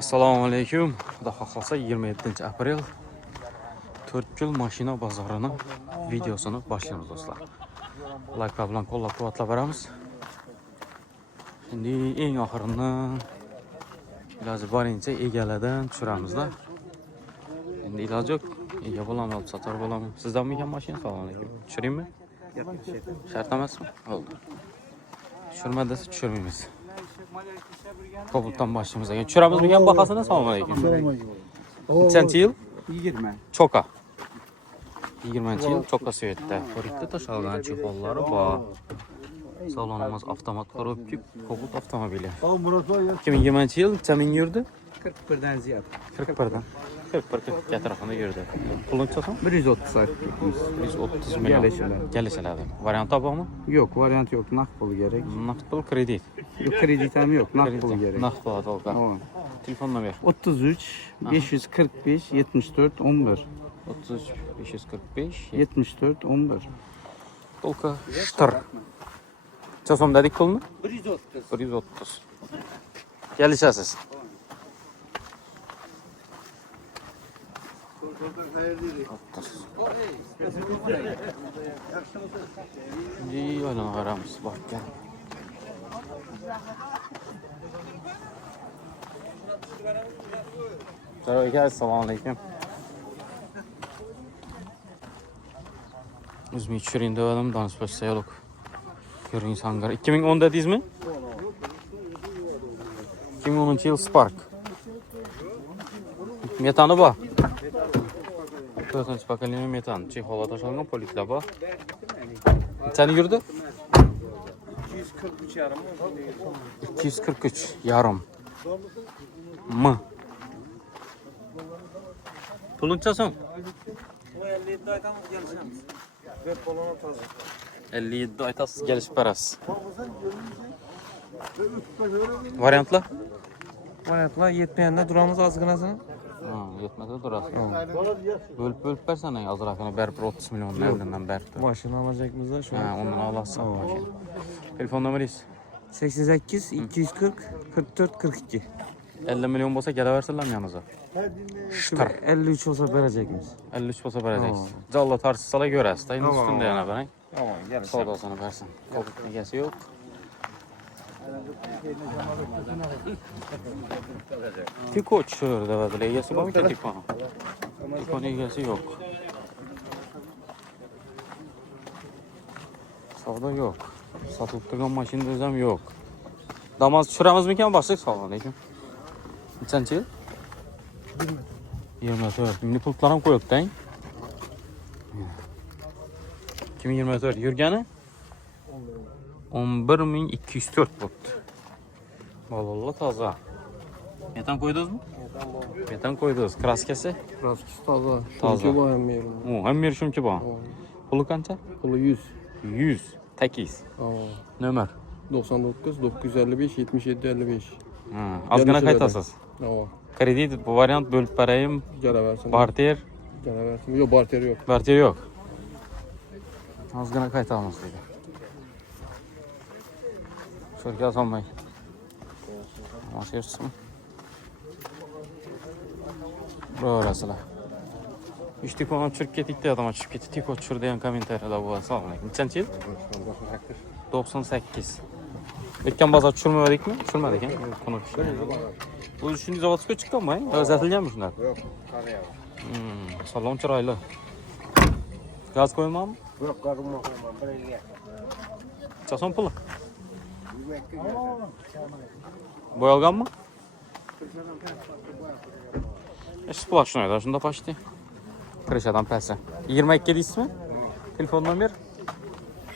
Assalomu alaykum. Xudo xohlasa 27-aprel 4 yil mashina bozorining videosini boshlaymiz do'stlar. Like bilan qo'llab-quvvatlab boramiz. Endi eng oxirini iloji boricha egalardan tushiramiz-da. Endi iloji yo'q. Ega bo'laman, olib sotar bo'laman. Sizdan ekan mashina? Assalomu alaykum. Tushiraymi? Shart emasmi? Bo'ldi. Tushirma desa tushirmaymiz. Kobultdan başlayımıza gelin. Çırağımız bir bakasına selamun aleyküm. Nechanchi yil? 20. Choka. 20 yil choka svetda. Ko'rikda tashalgan chexollari bor. Salonimiz avtomat коробки, Cobalt avtomobili. 2020 yil necha ming yurdi? 41'den ziyade. 41dan. 41 tarafında yurdi. Pulni nechaso'm? 130 saat. 130 milyon. Kelishiladi. Variant bormi? Yok, varyant yok. Nakd pul gerek. Naqd pul, kredit. Yok, kredit hem yok. Nakd pul gerek. Naqd pul to'lqa. Tamam. Telefon nomer. 33 545 74 11. 33 545 74 11. To'lqa shtir. Necha so'm dedik pulni? 130. 130. Kelishasiz. İyi olan aramız bak gel. Selamun aleyküm. Üzmeyi çürüyün dövelim danış başta yoluk. Görün sangar. 2010 dediniz mi? 2010 yıl Spark. Metanı var. 4 поколение metan. Çexola taşınan politler var. Seni yurdu? 243 yarım. 243 yarım. Mı? Pulun çasın? O 57 aydan gelişemiz. Ve polona tazı. 57 aytasız geliş parası. Varyantla? Varyantlar yetmeyende duramız azgınasın. Yetmedi durasın. Bölüp versene azrakını berip 30 milyon evlerinden berip. Maşını alacağımız da şu an. Ondan alasın maşını. Telefon numarayız? 88 240 44 42. 50 milyon olsa gele versinler mi yanınıza? Şükür 53 olsa verecekmiş. 53 olsa vereceksiniz. Calla tartışsala görəsiz. Dayın Tamam. üstünde yana ben. Tamam gel. Sodasını versin. Kopuk negesi yok. Tiko çığır devedile. Egesi var mı ki Tiko? Tiko'nun egesi yok. Savda yok. Satılıp durgan maşin düzem yok. Damaz çırağımız mı ki? Bastık sağ olun. Nechanchi yil? 24. Mini pultlarım koyup deyin. 2024 yurgani 11204 bo'pti. Balolla toza. Metan qo'ydingizmi? Metan qo'ydingiz. Kraskasi? Kraskisi toza. Toza. Shuncha bor ham yerim. O, ham yer shuncha bor. Puli qancha? Puli 100. 100. Takiz. Nomer? 99 955 77 55. Ha, ozgina qaytasiz. Kredit bu variant bölüp berayim. Gelaversin. Barter. Gelaversin. Yok barter yok. Barter yok. Ozgina qaytamiz dedi. Şuraya salmay. Maş yersin. Burasılar. İşte konu çürük kettikti adam açıp gitti. Tiko çür diyen komentariyada bu. Assalomu alaykum. Nechanchi yil? 98. O'tgan bozor tushirmadik mi? Tushirmadik ekan. Konu bu shunday zavodga chiqqanmi? O'zatilganmi shular? Yo'q, qarayapti. Salon chiroyli. Gaz qo'ymanmi? Yo'q, qo'ymayman. Biringa. Chason puli? Bo'yalganmi? Splashnoyda shunda почти. Krişadan pasi. 22 deysizmi? Telefon nomer?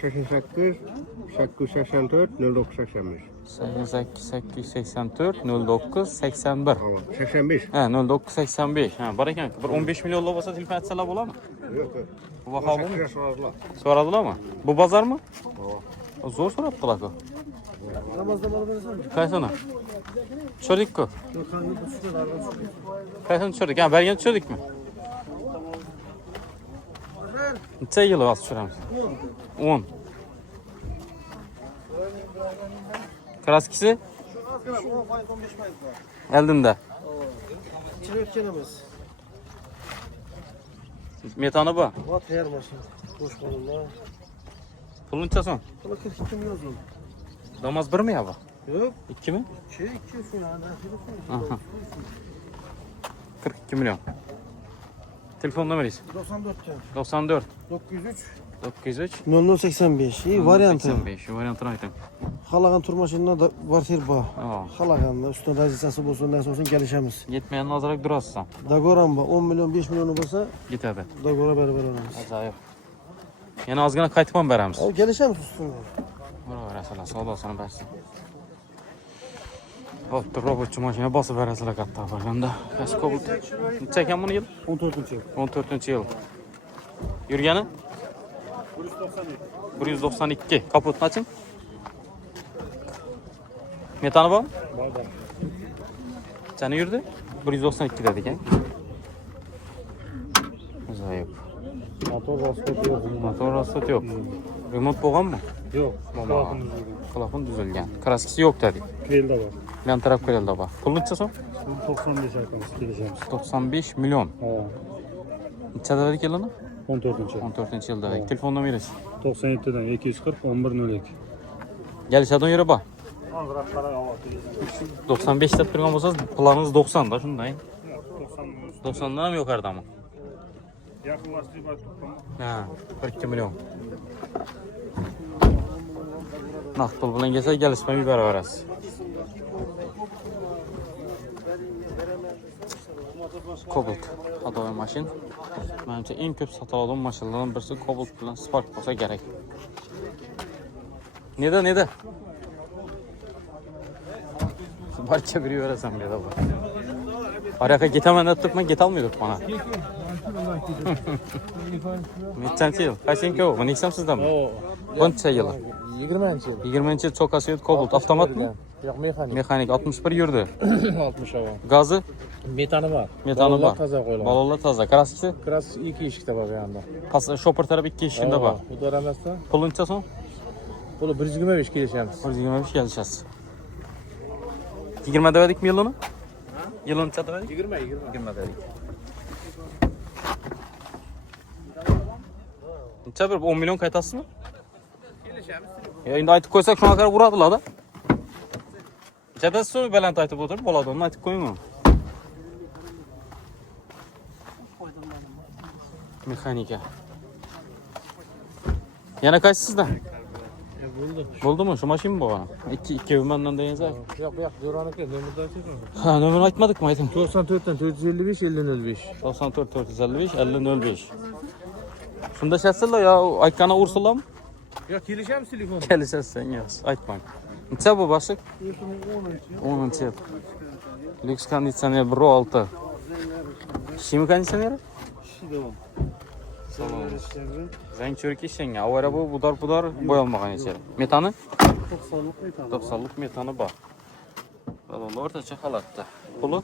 88 884 09 85. 88 884 09 81. 85. Ha 09 85. Ha bor ekan. Bir 15 millionlab bo'lsa telefon atsalar bo'ladimi? Yo'q. Bu baho bo'mi? So'radilar. So'radilarmi? Bu bozormi? Zo'r so'rabdilar-ku. Namozda bor berasanmi? Qaysini? Tushirdik-ku. Qaysini tushirdik? Ha, bergan tushirdikmi? Necha yil vaqt tushiramiz? 10. Kraskisi? Eldinda. Çırıkçınımız. Metanı bu. Vat her maşın. Hoş bulduk. Puluncha son. Buna 42 milyon oldu. Damaz 1 mi ya bu? Yok. 2 mi? 2 şu yani. Aha. 42 milyon. Telefon numarası? 94 can. 94 903 903 0085. İyi varyantı. 85. Varyantını aytın. Halagan tur maşınına da var her ba. Aa. Halaganda üstüne razisası bolsun, nasıl olsun gelişemiz. Yetmeyen azrak durasın. Dagoran ba 10 milyon 5 milyonu bolsa Gitadi. Dagora beraber olamiz. Ajoyib. Yana ozgina qaytib ham beramiz. Abi gelişemiz üstüne. Uraverasizlar, savdosini bersin. Bo'pti, robotchi mashina bosib berasizlar katta bo'lganda. Qaysi Cobalt? Necha ekan buni yil? 14. 14-yil. Yurgani? 192. Kaput nachin? Metani bormi? Bor. Qani yurdi? 192 dedik ekan. Ajoyib. Motor rastot yok. Motor rastot yo'q. Remont bo'lganmi? Yok. Klapon tuzilgan. Kraskasi yo'q dedik. Krelda var. Yan taraf ko'reldi bor. Pul necha so'm? 95 arkamız gelişemiz. 95 milyon. Ha. Necha dedik yilini? 14. 14-yil dedik. Telefon nomeringiz? 97'den 240 1102. Gelishadigan yeri bor. Azrak para hava. 95 deb turgan bo'lsangiz, planingiz 90 da, shunday. 90 90dan ham yuqoridami? yakınlaştırıp tuttum. Ha, 1-2 milyon. Naqd pul bilan kelsa, kelishmay yubораverasiz. Cobalt hadovoy mashin. Menimcha eng ko'p sotiladigan mashinalardan birisi Cobalt bilan Spark bo'lsa kerak. Neda? Barcha bir yuborasan dedi bu. Oraya ketaman deb turibman, ketolmaydi bana. Nechanchi yil? Qaysinki u? Nexam sizdami? Qancha yili? 20. 20-yil chokasi yo'q, Cobalt avtomatmi? Yok mekanik. Mexanik 61 yurdi. 60 hava. Gazi, Metanı var. metani bor. Taza koyulan. Balonlar toza. Kraskasi? Kras 2 eshikda bor bu yanda. Shopper taraf 2 eshigida bor. Bu da emasda. Puluncha so'm? Bunu 125 kelishamiz. 125 kelishasiz. 20 dedik mi yılını? Yılını necha dedik? 20. 20 dedik. Necha bir 10 milyon qaytasizmi? Kelishamiz. Ya endi aytib qo'ysak shunga qarab uradilar-da. Necha so'm baland aytib o'tirib bo'ladi, uni aytib qo'yingmi? Mexanika. Yana qaysi sizda? Buldu. Bo'ldimi? Shu mashina bu. 2 mandan degansiz. Yok bu yak Duran'daki nömreden çekiyor. Ha, nomerini aytmadikmi? Ayting. 94'ten 455 50 05. 94 455 50 05. Shunda shasizlar yo aytgani ursinlarmi? Ya kelishamiz telefon. Kelishasiz, yo'q. Aytmang. Necha bu boshliq? 10-yil. Lüks konditsioner 1.6. Shimi konditsioneri? Salon. Zang cho'rik ishlangan. Avvalo bu budor bo'yalmagan ichari. Metani? 90'lık metan. 90lik metani bor. Salonda o'rtacha holatda. Puli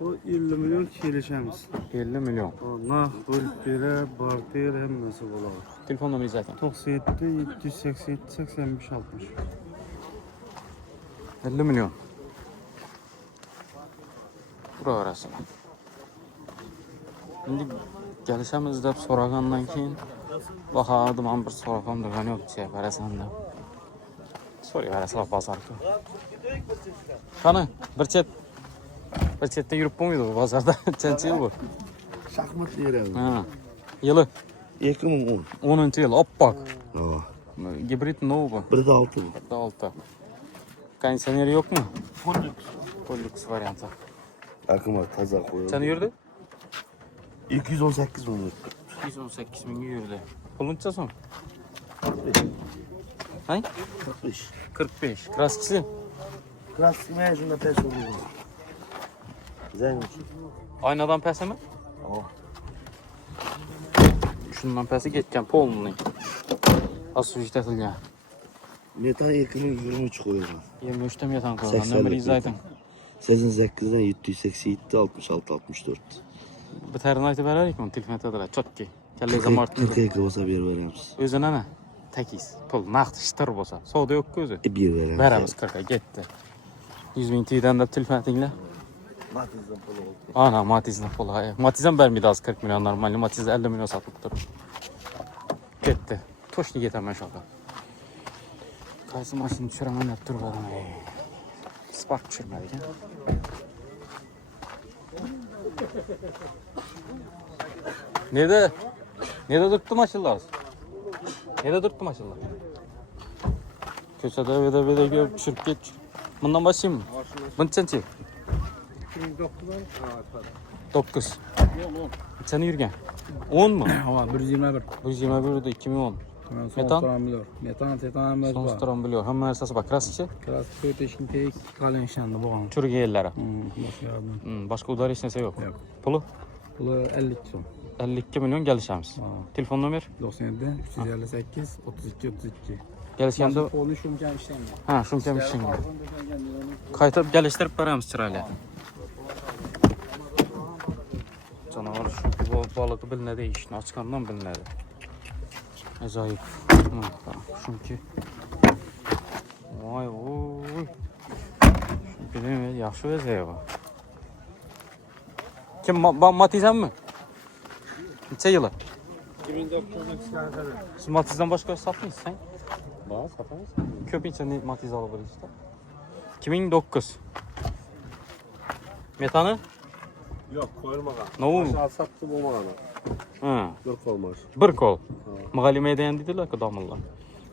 O 50 milyon kelishamiz. 50 milyon. Naq bo'lib bera, barter hammasi bo'ladi. Telefon nomeringizni ayting. 97 787 85 60. 50 milyon. Uraverasizlar. Endi kelishamiz deb so'ragandan keyin bahodim ham bir so'rag'am degani yo'q-chi, barasan deb. So'rayverasizlar bozorga. Qani, bir chetda yurib bo'lmaydi bu bozorda. Nechanchi yil bu? Şahmat yeri. Ha. Yili 2010. 10-yil, oppoq. Ha. Gibrid nov bu. 1.6. 6. Konditsioneri yo'qmi? Pollux varianti. Akıma taza koyuyor. Qani yurdi? 218 milyon. 218 mingga yurdi. Puluncha so'm? Hay? 45. 45. Kraskasi? Klasik mecbunda ters oluyor. Zengin. Aynadan pastmi? Oh. Shundan pasti ketgan polni. Asujtatilgan. Metan 2023 koyuyor. 23 ta metan qo'ygan. 80 Nomeringizni ayting. 88'den 787 66 64. Bitarini aytib beraylikmi? Telefon etadilar. Chotki. Kallangiz martni. 42 olsa bir veremiz. O'zi nima? Takiz. Pul naqd shitir bo'lsa. Savdo yo'q-ku o'zi. Bir veremiz. Beramiz 40 ga ketdi. 100 ming tiydan deb telefon etinglar. Matiz'den pulu oldu. Ana Matiz'den pulu. Matiz'den vermedi az 40 milyon normalde. Matiz 50 milyon satılıp durur. Gitti. Toşni getirmem şaka. Kaysı maşını düşüremem hep dur bakalım. Spark düşürmedik ya. Nerede durttu maşınlar? Nerede durttu maşınlar? Köşede bir de görüp düşürüp geç. Bundan başlayayım mı? Bunu çençi. 9. Sen yürgen. 10 mu? Hava 121. 121 de 2010. Metan? Metan, tetan, Son storan biliyor. Hemen esası bak. Krasikçi. Kras köteşin tek kalın işlendi bu an. Çürük yerlere. Başka yardım. Başka udar hiç neyse yok. Yok. Pulu? Bu 50 son. 52 milyon gelişemiz. Telefon numara? 97 358 32 32. Gelişkende... Onu şumkan işlemiyor. Ha, şunkem işin. Kaytarıp geliştirip veremiz çırayla. Canavar şu balığı bilinedi işini açıkandan bilinedi. Acayip. Çünkü vay oy. Çünkü değil mi? Yaxşı vəziyyət var. Kim Matizem mi? Neçə yılı? 2009'da Siz Matizden başka satmıyorsun sen? Bana satamaz. Köpünçə Matiz alabilir işte. 2009. Metanı? Yok koyulmadan. Ne oldu? Aşağı sattı bulmadan. Ha. Dört olmaz. Bir kol. Müğalimeye değen dediler ki damırlar.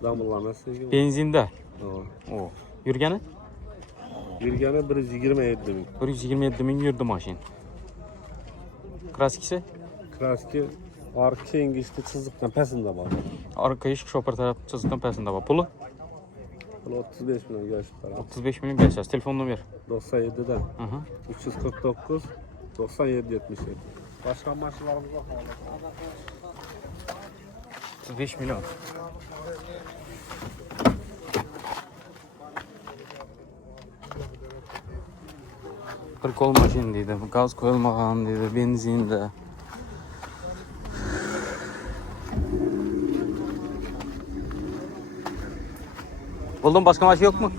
Damırlar nasıl ilgili? Benzinde. Tamam. O. Yürgeni? Yürgene 127 bin. 127 bin yürüdü maşin. Kraskisi? Kraski arka ingişte çizikten pesinde var. Arka iş şoför tarafı çizikten pesinde var. Pulu? Bunu 35 milyon görüştüler. 35 milyon geleceğiz. Telefon numara. 97'den. 349 97 77. Başka maçlarımız var. 35 milyon. Bir kol maşin dedi, gaz koyulmagan dedi, benzin de. Buldun başka maşin yok mu?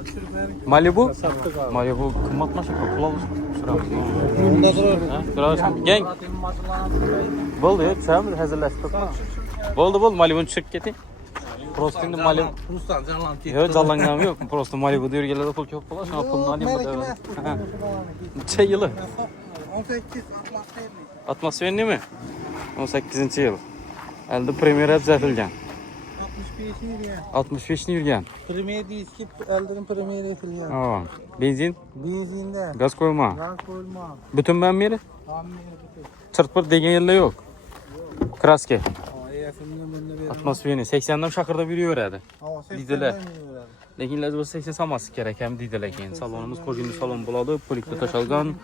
Malibu? Sattık abi. Malibu kımmat maşin ko, kulağı şuramız. Bunda durur. Biraz genç. Buldu ya, sen mi hazırlaştık? Buldu Malibu'nun şirketi. Prosto indi Malibu. Ruslan canlan ki. Yok canlanmam yok. Prosto Malibu diyor gelen pul çok falan. Şuna pulunu alayım mı da. Şey yılı. 18 Atmosferli mi? 18. yıl. Elde premier düzeltilgan. 65 yürüyen. 65'ni yürgen. Premier diski elden premier etilgan. Aa, benzin, Benzinde. gaz koyma. Gaz koyulma. Bütün ben meri? Tamir bütün. Çırpır degen yerle yok. Kraske. EF'nin önünde verin. Atmosferini 80'den şakırda biriyor herhalde. Ama Didiler. Lekin lazım 80 saması gerek hem didiler keyin. Salonumuz kocaman salon buladı. Polikte taşalgan.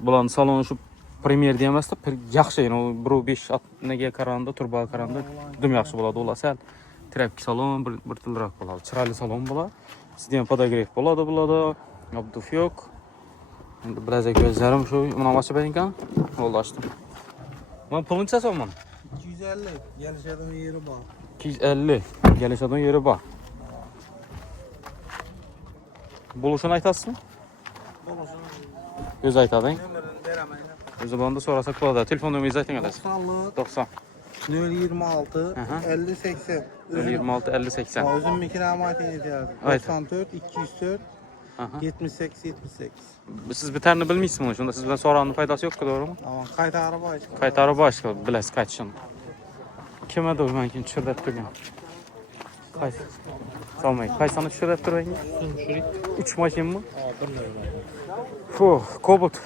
Bulan salonu şu premier diyemez de yaxşı yani o bro 5 nege karanda turba karanda düm yaxşı buladı ola sel. Trapki salon bir tılrak buladı. Çıraylı salon buladı. Sizden podograf buladı. Abduf yok. Endi biraz gözlerim şu munaması benken ulaştım. Ben pulun çasam ben. 250 geliş adamın yeri var. 250 geliş adam yeri var. Buluşunu aytasın mı? Buluşun Göz aytadın. numarını veremeyin. O zaman da sorasak buladı. Telefon numarayı zaten adasın. 90'lı 90 026 Aha. 50 80. 26 50 80. Özüm mikromat ihtiyacı. Aynen. 94 204 Aha. 78 78. Siz bir tane bilmiyorsunuz şunda. Sizden soranın faydası yok ki doğru mu? Ama kayıt araba açık. Kaytarı başka bilesiz kaçın. Kime de ben ki çırdat durgan. Kaç. Salmayın. Kaç tane çırdat durgan? 3 maşin mi? Fuh, Kobalt.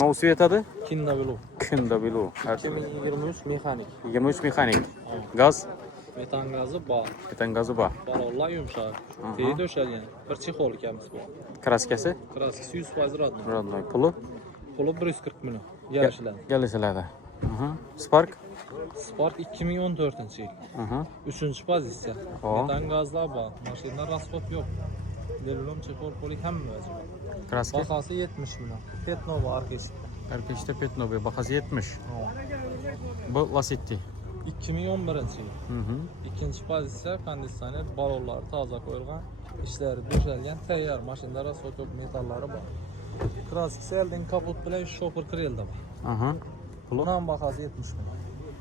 Ne svetadı? Kinda Velo. Kinda Bilo. 2023 mekanik. 23 mekanik. Gaz. Metan gazı bağ. Metan gazı var. Balonlar yumuşak. Aha. Teyi döşelgen. Bir çixol kemiz bu. Kraskası. Kraskisi 100% radno. Radnoy pulu. Pulu 140 milyon. Gelişilen. Gelişelerde. Aha. Spark. Spark 2014 yıl. Aha. 3. pozisiya. O. Metan gazlar bağ. Maşinada rasxod yok. Delilom çixol polik hem mevcut. Kraski. Bakası 70 milyon. Petnova arkası. Arkadaşlar Petnobi. Bakası 70. Bu Lasetti. 2011 yıl. İkinci pozisiya kondisyoner balonlar taze koyulgan. İşleri döşelgen tayyor. Maşinada rasxod yok metallari bağ. Klassik Seldin kaput bilan shopper krelda bor. Aha. Pulu Bunun bahası 70 milyon.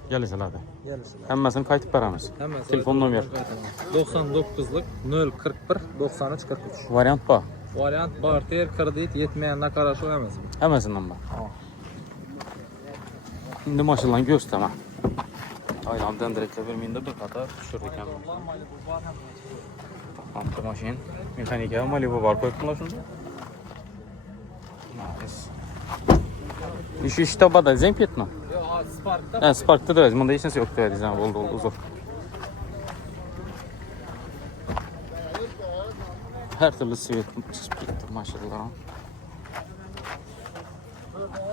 gelişiladi. Gelişler. Hammasini qaytib beramiz. Hammasi. Telefon nomer. 99'lik 041 93 43. Variant bor. Variant barter kredit yetmayandan qarashu emas. Hammasidan bor. Endi mashinalarni ko'rsataman. Aylandan direktga bermaydi bir qator tushirdi ekan. Avtomashin mexanika Malibu bor qo'yibdilar shunda. Ishi ishtabada Zempetmi? Yo, Spark'da. Ha, Spark'da da bunda hech narsa yo'q deyapsiz. Bo'ldi, uzr. Her türlü svet çıkıp gitti maşallah.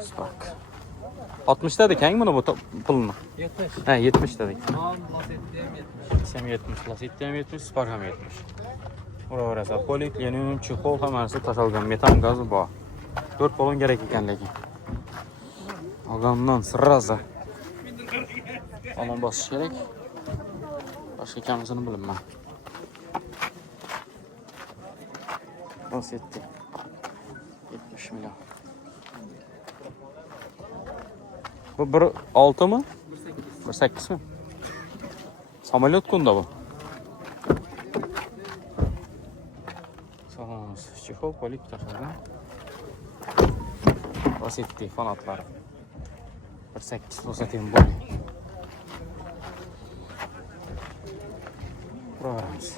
Spark. 60 dedik hangi bunu bu pulunu? 70. He 70 dedik. Al, lasetteyim 70. Sem 70, lasittem 70, Spark ham 70. Uraverasa poliklinium, çixol hammasi tashalgan metan gazı bor. 4 balon gerek ekanligi. Olgandan sırraza. Balon bosish kerak. Boshqa kamasini bilmayman. Lasetti. 70 milyon. Bu bir 6 mı? Bir 8 mi? Samolyot kunda bu. Sağlamız. Çixol polik taşıdan. Lasetti fanatlar. Bir 8 lasettim bu. Buralarımız.